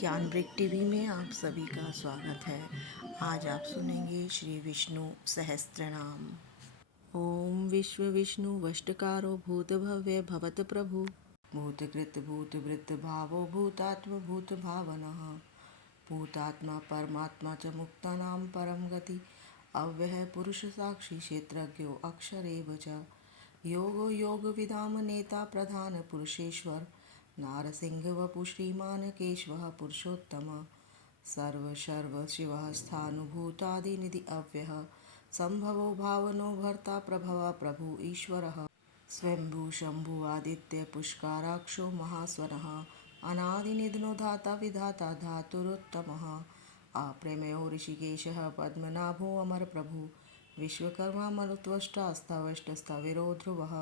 ज्ञान break TV में आप सभी का स्वागत है। आज आप सुनेंगे श्री विष्णु सहस्त्रनाम। ओम विश्व विष्णु वष्टकारो भूत भव्य भवत प्रभु भूतकृत भूत वृत्त भावो भूतात्म भूत भावनः भूतात्मा परमात्मा च मुक्तानां परम गति अव्यय पुरुष साक्षी क्षेत्रज्ञो अक्षरेव च योगो योग विदाम नेता प्रधान पुरुषेश्वर नारसिंह वपु श्रीमान केशवः पुरुषोत्तम सर्व शर्व शिवः स्थानुभूतादिनिधि अव्ययः संभवो भावनो भर्ता प्रभव प्रभु ईश्वरः स्वयंभू शंभु आदित्य पुष्काराक्षो महास्वरः अनादिनिधनो धाता विधाता धातुरुत्तमः अप्रमेयो ऋषिकेशः पद्मनाभो अमरप्रभु विश्वकर्मा मरुत्वष्टास्तवष्टस्तविरो ध्रुवः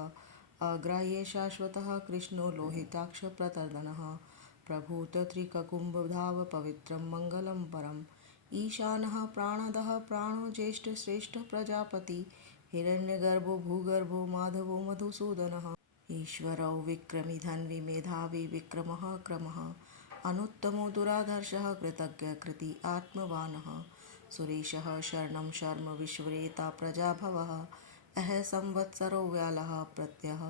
अग्राह्ये शाश्वतः कृष्णो लोहिताक्ष प्रतर्दनः प्रभूत त्रिककुम्भधाव पवित्रं मङ्गलं परम् ईशानः प्राणदः प्राणो ज्येष्ठश्रेष्ठ प्रजापति हिरण्यगर्भो भूगर्भो माधवो मधुसूदनः ईश्वरौ विक्रमी धन्वी मेधावी विक्रमः क्रमः अनुत्तमो दुराधर्षः कृतज्ञ कृति आत्मवानः सुरेशः शरणं शर्म विश्वरेता प्रजाभवः अह संवत्सरो व्यालः प्रत्यः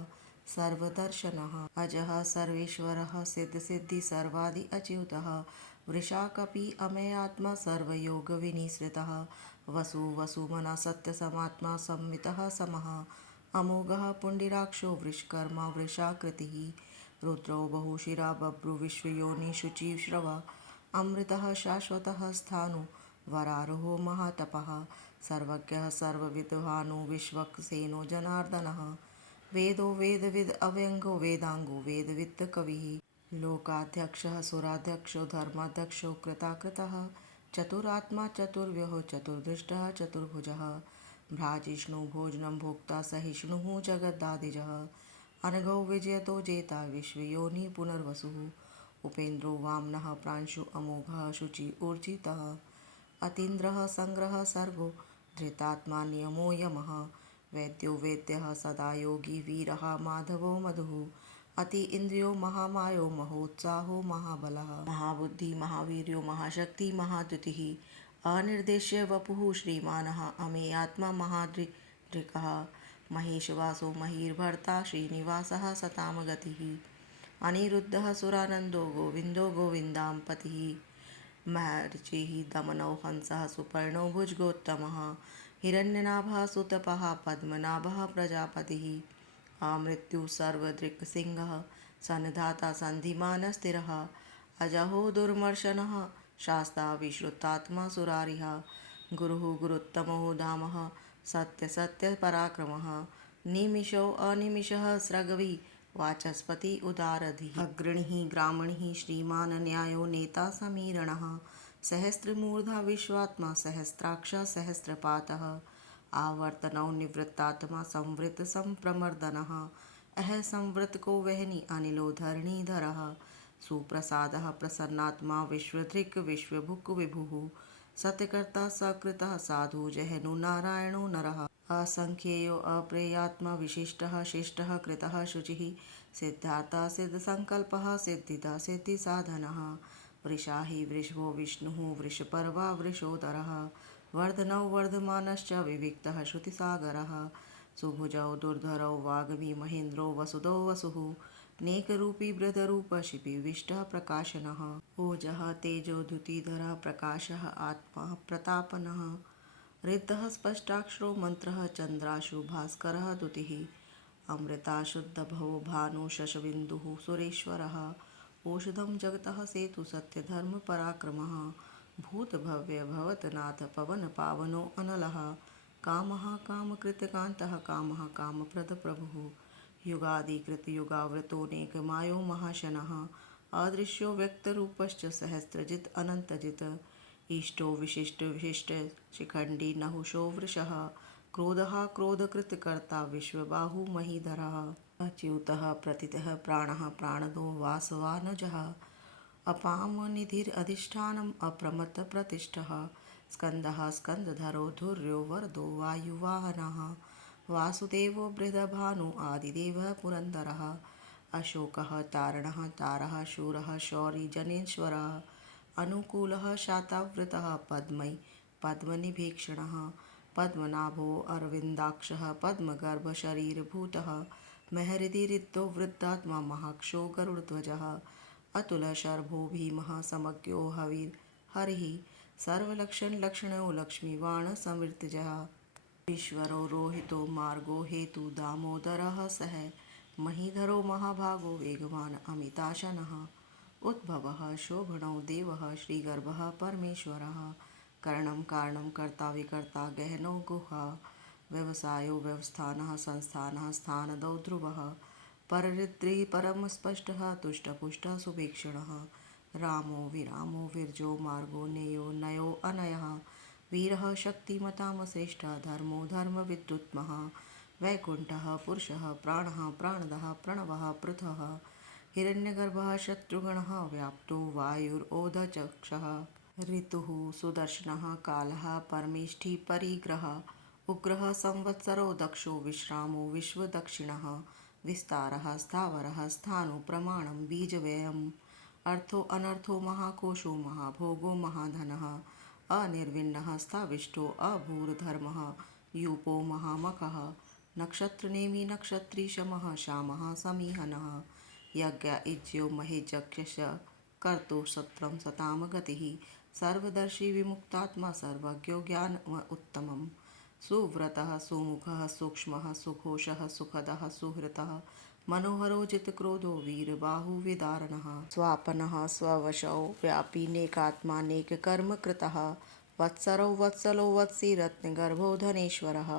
सर्वदर्शनः अजः सर्वेश्वरः सिद्धसिद्धि सर्वादि अच्युतः वृषाकपि अमेयात्मा सर्वयोगविनिसृतः वसु वसुमना सत्यसमात्मा संवितः समः अमोघः पुण्डिराक्षो वृषकर्मा वृषाकृतिः रुद्रो बहुशिरा बभ्रु विश्वयोनि शुचिश्रव अमृतः शाश्वतः स्थाणु वरारोहो महातपः सर्वज्ञः सर्वविद्वानो विश्वक्सेनो जनार्दनः वेदो वेदविद् अव्यङ्गो वेदाङ्गो वेदविद् कविः लोकाध्यक्षः सुराध्यक्षो धर्माध्यक्षो कृताकृतः चतुरात्मा चतुर्व्यहो चतुर्दृष्टः चतुर्भुजः भ्राजिष्णु भोजनं भोक्ता सहिष्णुः जगदादिजः अनघो विजयतो जेता विश्वयोनि पुनर्वसुः उपेन्द्रो वामनः प्रांशु अमोघः शुचि ऊर्जितः अतीन्द्रः संग्रह सर्गो धृतात्मा नियमो यमः वैद्यो वेद्यः सदा योगी वीरः माधवो मधुः अति इन्द्रियो महामायो महोत्साहो महाबलः महाबुद्धि महावीर्यो महाशक्ति महाद्युतिः अनिर्देश्य वपुः श्रीमानः अमेयात्मा महादृक् महेशवासो महीर्भर्ता श्रीनिवासः सतां गतिः अनिरुद्धः सुरानन्दो गोविन्दो गोविन्दां पतिः महर्षिः दमनौ हंसः सुपर्णो भुजगोत्तमः हिरण्यनाभः सुतपः पद्मनाभः प्रजापतिः अमृत्युः सर्वदृक्सिंहः सन्धाता सन्धिमान् स्थिरः अजहो दुर्मर्शनः शास्ता विश्रुतात्मा सुरारिः गुरुः गुरुत्तमो धामः सत्यसत्यपराक्रमः निमिषो अनिमिषः स्रगवी वाचस्पति उदारधिः अग्रणिः ग्रामणिः श्रीमान् न्यायो नेता समीरणः सहस्रमूर्धा विश्वात्मा सहस्राक्ष सहस्रपातः आवर्तनौ निवृत्तात्मा संवृत संप्रमर्दनः अह संवृतको वहनि अनिलो धरणीधरः सुप्रसादः प्रसन्नात्मा विश्वधृक् विश्वभुक् विभुः सत्यकर्ता सकृतः साधु जहनु नारायणो नरः असंख्येयो अप्रेयात्मा विशिष्टः शिष्टः कृतः शुचिः सिद्धार्था सिद्धसंकल्पः सिद्धिदा सिद्धिसाधनः वृषाहि वृषभो विष्णुः वृषपर्वा वृषोदरः वर्धनौ वर्धमानश्च विविक्तः श्रुतिसागरः सुभुजौ दुर्धरौ वाग्मी महेन्द्रो वसुदो वसुः नेकरूपी वृद्धरूप शिपिविष्टः प्रकाशनः ओजः तेजो द्युतिधरः प्रकाशः आत्मा प्रतापनः रिद्धः स्पष्टाक्षरो मंत्रः चंद्राशु भास्करः दुतिः अमृता शुद्धभवो भानु शशबिन्दुः सुरेश्वरः औषधं जगतः सेतु सत्यधर्म पराक्रमः भूतभव्य भवतनाथ पवन पावनो अनलः कामः कामकृतकान्तः कामः कामप्रद प्रभुः युगादिकृत युगावृतोऽनेकमायो महाशनः अदृश्यो व्यक्तरूपश्च सहस्रजित् अनन्तजित् इष्टो विशिष्ट विशिष्ट शिखंडी नहुषो वृषः क्रोधः क्रोधकृतकर्ता विश्वबाहु महीधरः अच्युतः प्रतितः प्राणः प्राणदो वासवानजः अपामनिधिरधिष्ठानम् अप्रमत्तप्रतिष्ठः स्कन्दः स्कन्दधरो धुर्यो वरदो वायुवाहनः वासुदेवो बृहद्भानु आदिदेवः पुरन्दरः अशोकः तारणः तारः शूरः शौरी जनेश्वरः अनुकूलः शातावृतः पद्मै पद्मनिभीक्षणः पद्मनाभो अरविन्दाक्षः पद्मगर्भशरीरभूतः महहृदि रिक्तो वृद्धात्मा महाक्षो गरुडध्वजः अतुलशर्भो भीमः समज्ञो हरिः सर्वलक्षणलक्षणो लक्ष्मीवाण समृद्धजः ईश्वरो रोहितो मार्गो हेतु दामोदरः सह महीधरो महाभागो वेगवान् अमिताशनः उद्भवः शोभनो देवः श्रीगर्भः परमेश्वरः करणं कारणं कर्ता विकर्ता गहनो गुहा व्यवसायो व्यवस्थानः संस्थानः स्थानदौ ध्रुवः पररिद्रिः परम स्पष्टः तुष्टपुष्टः सुभीक्षणः रामो विरामो विरजो मार्गो नेयो नयो अनयः वीरः शक्तिमतां श्रेष्ठः धर्मो धर्मविद्युत्मः वैकुण्ठः पुरुषः प्राणः प्राणदः प्रणवः पृथः हिरण्यगर्भः शत्रुघ्नः व्याप्तो वायुरोधचक्षः ऋतुः सुदर्शनः कालः परमेष्ठी परिग्रहः उग्रः संवत्सरो दक्षो विश्रामो विश्वदक्षिणः विस्तारः स्थावरः स्थाणु प्रमाणं बीजव्ययम् अर्थो अनर्थो महाकोशो महाभोगो महाधनः अनिर्विण्णः स्थाविष्टो अभूर्धर्मः यूपो महामखः नक्षत्रनेमि नक्षत्रीशमः श्यामः समीहनः यज्ञ इज्यो महेजक्षश कर्तु सत्रं सताम गतिः सर्वदर्शी विमुक्तात्मा सर्वज्ञो ज्ञान उत्तमं सुव्रतः सुमुखः सूक्ष्मः सुघोषः सुखदः सुहृतः मनोहरो जितक्रोधो वीरबाहुविदारणः स्वापनः स्ववशौ व्यापी नेकात्मानेककर्म कृतः वत्सरो वत्सलो वत्सी रत्नगर्भो धनेश्वरः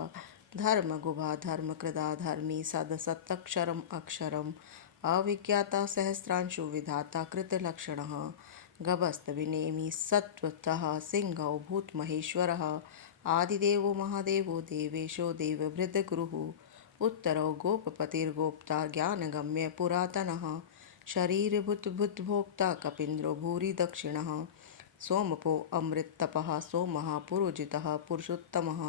धर्मगुभा धर्मकृदा धर्मी सदसत्तक्षरम् अक्षरम् अविज्ञाता सहस्रांशु विधाता कृतलक्षणः गभस्तविनेमि सत्त्वतः सिंहो भूतमहेश्वरः आदिदेवो महादेवो देवेशो देवभृद्गुरुः उत्तरो गोपपतिर्गोप्ता ज्ञानगम्य पुरातनः शरीरभूतभूतभोक्ता कपीन्द्रो भूरि दक्षिणः सोमपो अमृततपः सोमः पुरोजितः पुरुषोत्तमः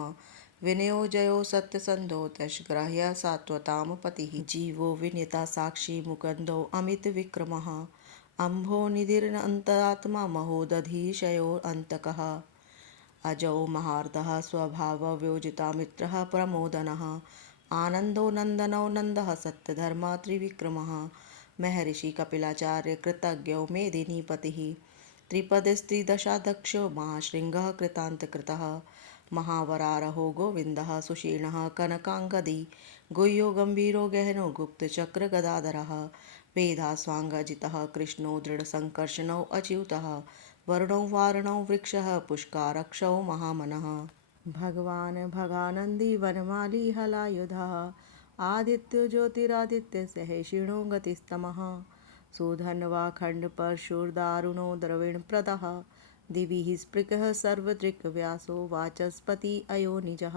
विनयो जयो सत्यसन्धो दशग्राह्य सात्वतां पतिः जीवो विनीता साक्षी मुकुन्दो अमित विक्रमः अम्भो निधिरन्तरात्मा महोदधीशयो अन्तकः अजो महार्दः स्वभावव्योजिता मित्रः प्रमोदनः आनन्दो नन्दनो नन्दः सत्यधर्मा त्रिविक्रमः महर्षि कपिलाचार्य कृतज्ञो मेदिनीपतिः त्रिपदस्त्रिदशाध्यक्षो महाशृङ्गः कृतान्तकृतः महावरारहो गोविन्दः सुषीणः कनकाङ्गदी गुह्यो गम्भीरो गहनो गुप्तचक्रगदाधरः वेदास्वाङ्गजितः कृष्णो दृढसङ्कर्षणो अच्युतः वरुणो वारुणो वृक्षः पुष्कारक्षो महामनः भगवान् भगानन्दी वनमाली हलायुधः आदित्यो ज्योतिरादित्य सहेषिणो गतिस्तमः सुधन्वा खण्डपरशुर्दारुणो द्रविणप्रदः दिविः स्पृकः सर्वदृक्व्यासो वाचस्पति अयोनिजः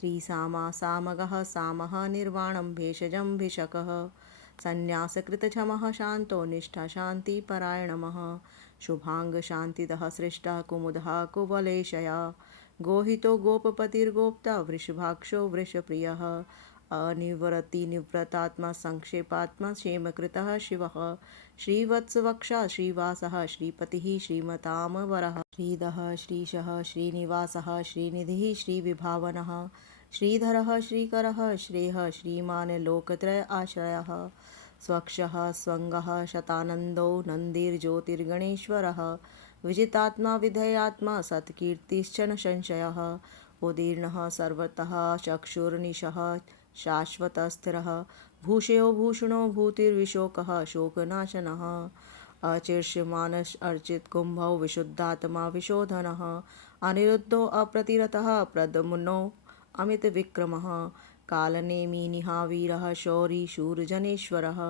त्रिसामा सामगः सामः निर्वाणं भेषजं भिषकः सन्न्यासकृतक्षमः शान्तो निष्ठा शान्तिपरायणमः शुभाङ्गशान्तिदः सृष्टः कुमुदः कुवलेशया गोहितो गोपपतिर्गोप्ता वृषभाक्षो वृषप्रियः अनिवृत्तिनिवृत्तात्मा संक्षेपात्मा क्षेमकृतः शिवः श्रीवत्सवक्षा श्रीवासः श्रीपतिः श्रीमतां वरः श्रीदः श्रीशः श्रीनिवासः श्रीनिधिः श्रीविभावनः श्रीधरः श्रीकरः श्रेयः श्रीमान् लोकत्रय आश्रयः स्वक्षः स्वङ्गः शतानन्दो नन्दिर्ज्योतिर्गणेश्वरः विजितात्मा विधेयात्मा सत्कीर्तिश्चन संशयः उदीर्णः सर्वतः चक्षुर्निशः शाश्वतस्थिरः भूषयो भूषणो भूतिर्विशोकः शोकनाशनः अचिर्ष्यमानः अर्चितकुम्भौ विशुद्धात्मा विशोधनः अनिरुद्धो अप्रतिरतः प्रद्युम्नो अमितविक्रमः कालनेमिनिहा वीरः शौरी शूरजनेश्वरः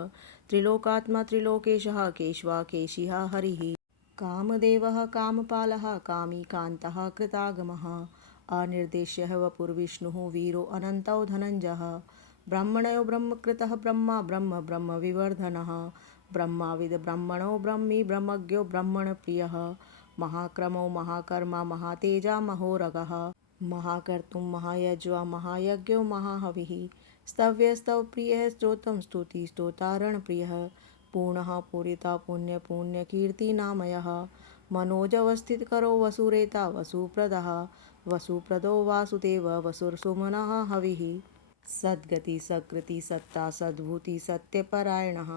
त्रिलोकात्मा त्रिलोकेशः केशवाकेशिः हरिः कामदेवः कामपालः कामीकान्तः कृतागमः अनिर्देश्यः वपुर्विष्णुः वीरो अनन्तौ धनञ्जयः ब्रह्मणयो ब्रह्मकृतः ब्रह्मा ब्रह्म ब्रह्मविवर्धनः ब्रह्माविद ब्रह्मणो ब्रह्मी ब्रह्मज्ञो ब्रह्मणप्रियः महाक्रमो महाकर्मा महातेजा महोरगः महाकर्तुं महायज्वा महायज्ञो महाहविः स्तव्यस्तवप्रियः स्तोत्रं स्तुतिस्तोतारणप्रियः पूर्णः पूरिता पुण्यपुण्यकीर्तिनामयः मनोजवस्थित करो वसुरेता वसुप्रदः वसुप्रदो वासुदेव वसुर्सुमनः हविः सद्गति सकृति सत्ता सद्भूति सत्यपरायणः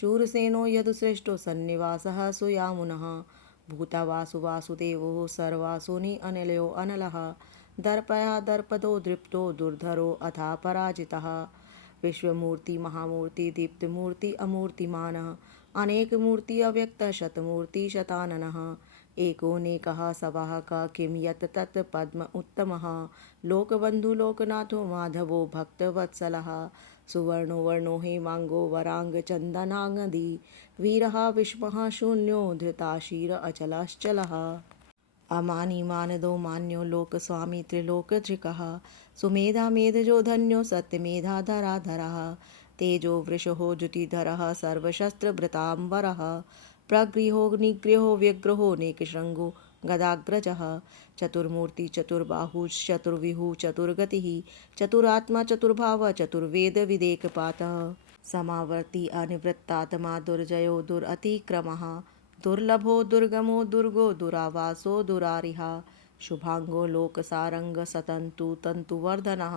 शूरसेनो यदुश्रेष्ठो सन्निवासः सुयामुनः भूतावासु वासुदेवो सर्वासुनि अनिलयो अनलः दर्पया दर्पदो दृप्तो दुर्धरो अथा पराजितः विश्वमूर्ति महामूर्ति दीप्तमूर्ति अमूर्तिमानः अनेकमूर्ति अव्यक्त शतमूर्ति शताननः एकोनेकः सवाहकः किं यत् तत् पद्म उत्तमः लोकबन्धु लोकनाथो माधवो भक्तवत्सलः सुवर्णो वर्णो हेमांगो वरांगचन्दनांगदी वीरः विष्मः शून्यो धृताशीर अचलश्चलः अमानी मानदो मान्यो लोकस्वामी त्रिलोकधृकः सुमेधा मेधजो धन्यो सत्यमेधाधराधरः तेजो वृषहो जुतिधरः सर्वशस्त्रभृताम्बरः प्रगृहो निगृहो व्यग्रहो नेकशृङ्गो गदाग्रजः चतुर्मूर्ति चतुर्बाहुश्चतुर्विहुः चतुर्गतिः चतुरात्मा चतुर्भाव चतुर्वेद विदेकपातः समावर्ती अनिवृत्तात्मा दुर्जयो दुरतिक्रमः दुर्लभो दुर्गमो दुर्गो दुरावासो दुरारिहा शुभांगो लोकसारंग सतंतु तंतुवर्धनः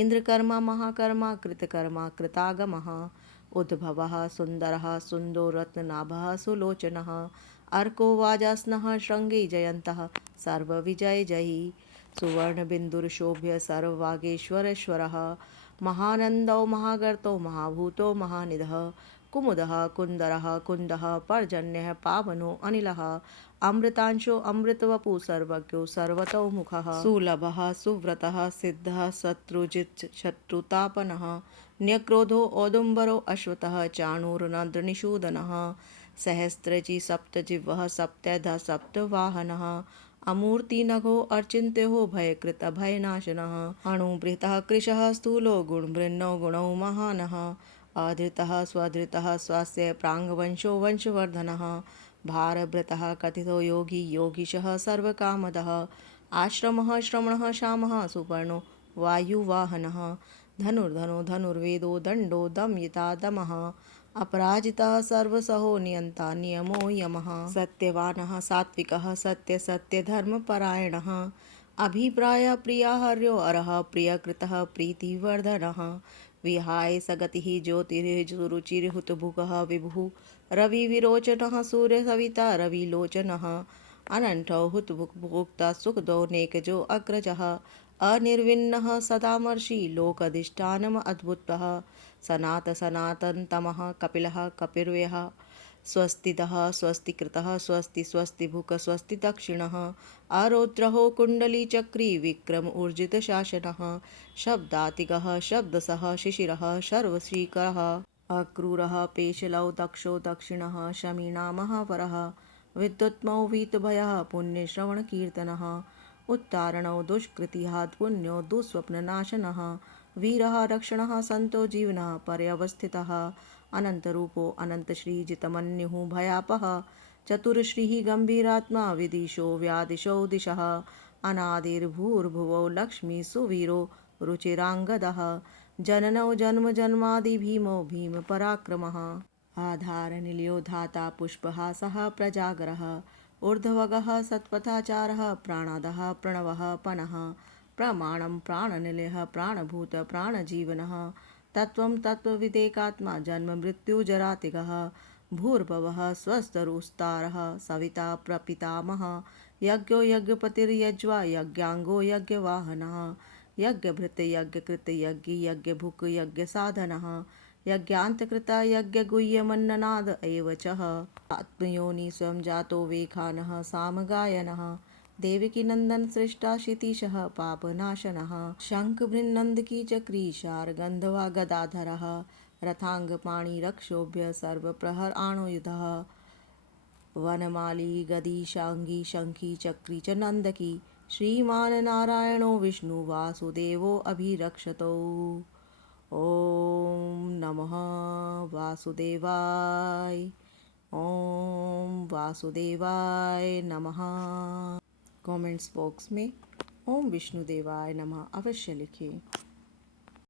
इंद्रकर्मा महाकर्मा कृतकर्मा कृतागमः उद्भवः सुंदरः सुन्दो रत्ननाभः सुलोचनः अर्को वाजास्नः शृंगे जयन्तः सर्वविजयजयी सुवर्णबिन्दुर्शोभ्य सर्ववागेश्वरेश्वरः महानन्दो महागर्तो महाभूतो महानिधः कुमुदः कुन्दरः कुन्दः पर्जन्यः पावनो अनिलः अमृतांशो अमृतवपु सर्वज्ञो सर्वतोमुखः सुलभः सुव्रतः सिद्धः शत्रुजित् शत्रुतापनः न्यक्रोधो औदुम्बरो अश्वतः चाणूरनद्रनिषूदनः सहस्रजी सप्तजिह्वः सप्तधा सप्तवाहनः अमूर्तिनघो अर्चिन्त्यो भयकृत भयनाशनः अणुबृहतः कृशः स्थूलो गुणवृन्नो गुणौ महानः अधृतः स्वधृतः स्वस्य प्राङ्गवंशो वंशवर्धनः भारभृतः कथितो योगी योगीशः सर्वकामदः आश्रमः श्रमणः श्यामः सुपर्णो वायुवाहनः धनुर्धनो धनुर्वेदो दण्डो दमयिता दमः अपराजितः सर्वसहो नियन्ता नियमो यमः सत्यवानः सात्विकः सत्यधर्मपरायणः अभिप्राय प्रियाहर्यो अरः प्रियकृतः प्रीतिवर्धनः विहाय सगतिः ज्योतिर्जुरुचिर्हुतभुकः विभुः रविविरोचनः सूर्यसविता रविलोचनः अनंठो हुतभुक्भुक्ता सुखदो नेकजो अग्रजः अनिर्विन्नः सदामर्षि लोकधिष्ठानम् अद्भुतः सनातनतमः कपिलः कपिर्व्यः स्वस्तिदः स्वस्तिकृतः स्वस्ति स्वस्तिभुक् स्वस्ति दक्षिणः आरौद्रहो कुण्डलीचक्री विक्रम ऊर्जितशासनः शब्दातिगः शब्दसः शिशिरः सर्वश्रीकरः अक्रूरः पेशलौ दक्षो दक्षिणः शमीनामः वरः विद्युत्मौ वीतभयः पुण्यश्रवणकीर्तनः उत्तारणौ दुष्कृतिहात् पुण्यो दुःस्वप्ननाशनः वीरः रक्षणः सन्तो जीवनः पर्यवस्थितः अनन्तरूपो अनन्तश्रीजितमन्युः भयापः चतुरश्रीः गम्भीरात्मा विदिशो व्यादिशो दिशः अनादिर्भूर्भुवो लक्ष्मी सुवीरो रुचिराङ्गदः जननौ जन्मजन्मादि भीमो भीमपराक्रमः आधारनिलयो धाता पुष्पहासः प्रजागरः ऊर्ध्वगः सत्पथाचारः प्राणादः प्रणवः पनः प्रमाणं प्राणनिलयः प्राणभूत प्राणजीवनः तत्त्वं तत्त्वविदेकात्मा जन्ममृत्युजरातिगः भूर्भुवः स्वस्तरुस्तारः सविता प्रपितामहः यज्ञो यज्ञपतिर्यज्वा यज्ञाङ्गो यज्ञवाहनः यज्ञभृत् यज्ञकृत यज्ञ यज्ञभुक् यज्ञसाधनः यज्ञान्तकृता यज्ञगुह्यमन्ननाद एव च आत्मयोनि स्वयं जातो वेखानः सामगायनः देवकीनन्दन सृष्टा क्षितीशः पापनाशनः शङ्खभृन्नन्दकी चक्रीशार गन्धवा गदाधरः रथाङ्गपाणि रक्षोभ्य सर्वप्रहर आणुयुधः वनमाली गदी शाङ्गी शङ्खी चक्री च नन्दकी श्रीमान् नारायणो विष्णु वासुदेवो अभिरक्षतो ओम नमः वासुदेवाय ओम वासुदेवाय नमः। कमेंट्स बॉक्स में ओम विष्णुदेवाय नमः अवश्य लिखें।